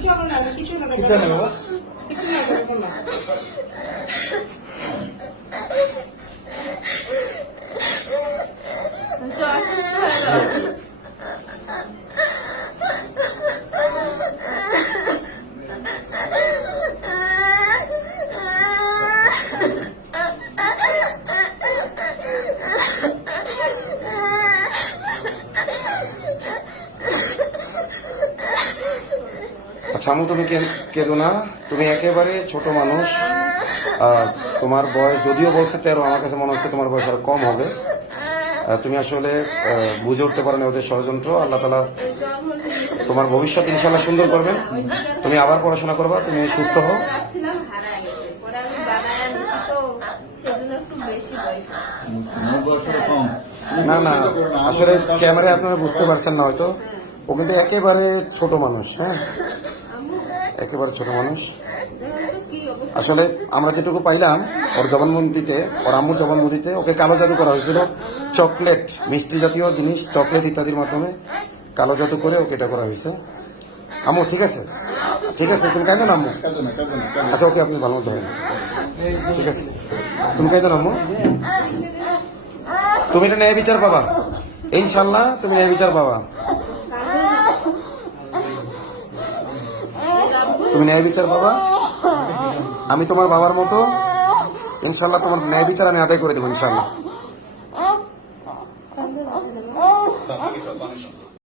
কিছু হবে না কিছু হবে না কিছু হবে না, বাবা? কিছু না হবে না তো অসুস্থ হয়ে আচ্ছা তুমি কেঁদো না। তুমি একেবারে ছোট মানুষ। তোমার বয়স যদিও বলছে তেরো, আমার কাছে মনে হচ্ছে তোমার বয়স আরও কম হবে। তুমি আসলে বুঝে উঠতে পারো না ওদের ষড়যন্ত্র। আল্লাহ তালা তোমার ভবিষ্যৎ ইনশাল্লাহ সুন্দর করবেন। তুমি আবার পড়াশোনা করবা, তুমি সুস্থ হও। না না, আসলে ক্যামেরায় আপনারা বুঝতে পারছেন না হয়তো। ও কিন্তু একেবারে ছোট মানুষ হ্যাঁ? একেবারে ছোট মানুষ। আসলে আমরা যেটুকু পাইলাম, ওর জবানবন্দিতে, ওর আম্মুর জবানবন্দিতে ওকে কালো জাদু করা হয়েছিল। চকলেট, মিষ্টি জাতীয় জিনিস, চকলেট ইত্যাদির মাধ্যমে কালো জাদু করে ওকে এটা করা হয়েছে। আম্মু, ঠিক আছে? ঠিক আছে, তুমি কাঁদো না, আম্মু। আচ্ছা ওকে আপনি ভালো মতো ঠিক আছে। তুমি কাঁদো না, আম্মু? তুমি এটা ন্যায় বিচার পাবা। ইনশাল্লাহ তুমি ন্যায় বিচার পাবা। তুমি ন্যায় বিচার বাবা আমি তোমার বাবার মতো। ইনশাল্লাহ তোমার ন্যায় বিচার আমি আদায় করে দেবো ইনশাল্লাহ